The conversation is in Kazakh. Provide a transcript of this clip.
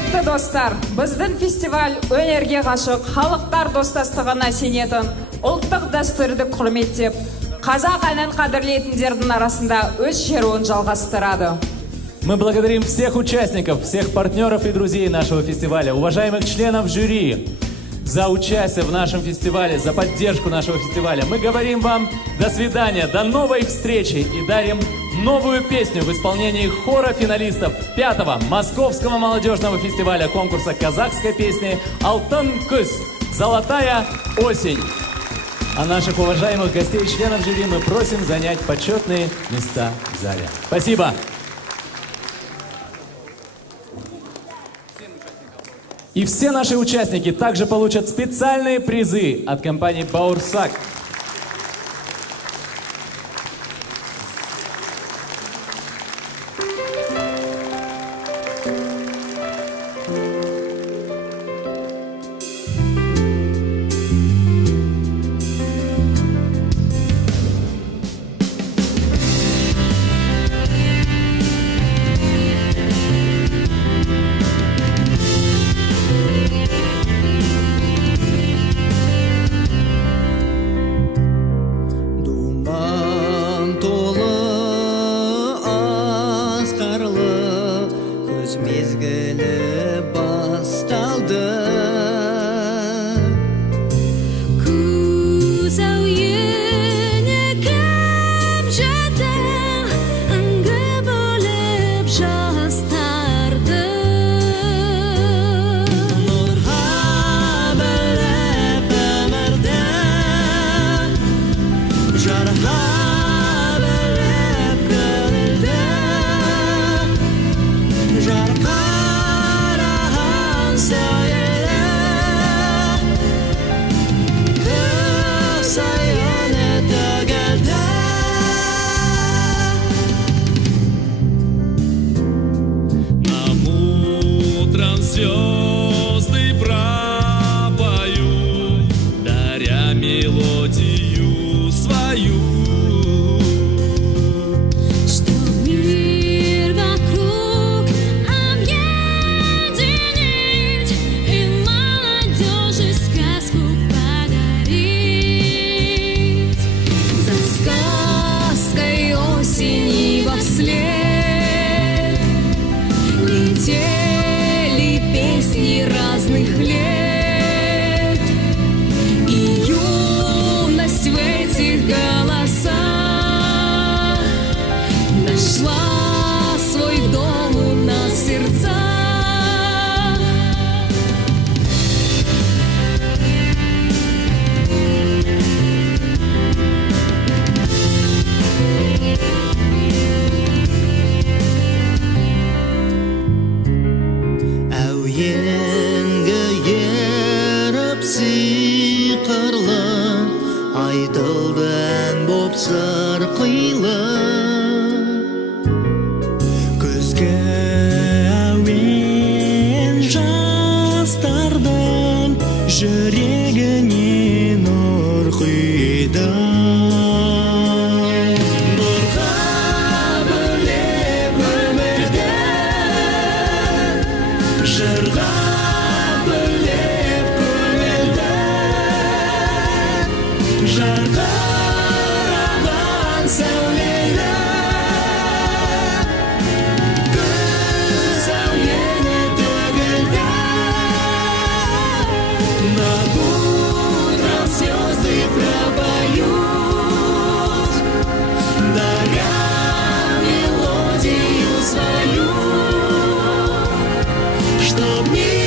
Құрметті достар, біздің фестиваль өнерге ғашық халықтар достастығына сенетін, ұлттық дәстүрді құрметтеп, қазақ әнін қадірлейтіндердің арасында өз шеруін жалғастырады. Мы благодарим всех участников, всех партнеров и друзей нашего фестиваля, уважаемых членов жюри за участие в нашем фестивале, за поддержку нашего фестиваля. Мы говорим вам до свидания, до новой встречи и дарим новую песню в исполнении хора финалистов 5-го Московского молодежного фестиваля конкурса казахской песни «Алтын күз» «Золотая осень». А наших уважаемых гостей и членов жюри мы просим занять почетные места в зале. Спасибо! И все наши участники также получат специальные призы от компании «Баурсак». Звезды пропою, даря мелодию свою. Чтоб мир вокруг объединить и молодежи сказку подарить. За сказкой осени вовслед летели песни разных лет, и юность в этих голосах нашла свой дом у нас в сердцах. Айтылдан боп сарқилы күзгі әуен жастардың жүрегіне нұр құйды. Нұрға бөлеп өмірді, жырға бөлеп көңілді, жарқыраған сәулелі күз әуені төгілді. На утром звезды пропоют, даря мелодию свою, чтоб мир